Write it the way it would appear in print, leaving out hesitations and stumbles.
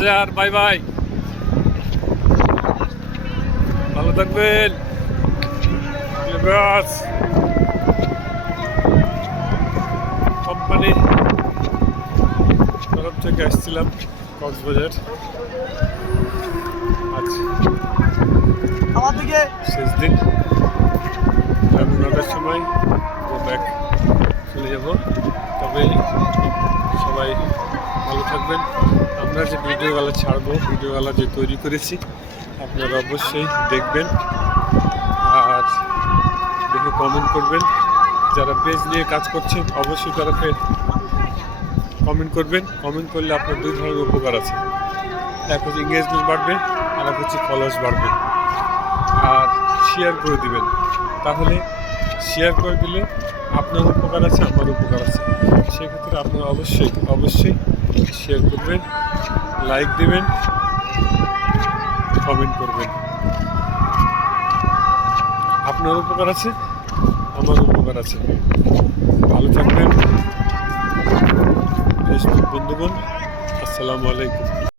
Cox's Bazar. Bye bye, ভালো থাকবেন। Company তরফ থেকে আসছিলাম কক্সবাজার। আজ আমার দিকে শেষ দিন, রাত 9টার সময় ব্যাক চলে যাব। তবে সবাই ভালো থাকবেন। আমরা যে ভিডিওগুলো ছাড়বো, ভিডিওগুলো যে তৈরি করেছি, আপনারা অবশ্যই দেখবেন আর দেখে কমেন্ট করবেন। যারা পেজ নিয়ে কাজ করছেন অবশ্যই তারা কমেন্ট করবেন। কমেন্ট করলে আপনার দুই ধরনের উপকার আছে, এক হচ্ছে এঙ্গেজমেন্ট বাড়বে, আর এক হচ্ছে ফলোয়ার্স বাড়বে। আর শেয়ার করে দিবেন, তাহলে শেয়ার করে দিলে আপনার উপকার আছে, আমার উপকার আছে। সেক্ষেত্রে আপনারা অবশ্যই অবশ্যই শেয়ার করবেন, লাইক দেবেন, কমেন্ট করবেন। আপনার উপকার আছে, আমার উপকার আছে। ভালো থাকবেন ফেসবুক বন্ধুগণ। আসসালামু আলাইকুম।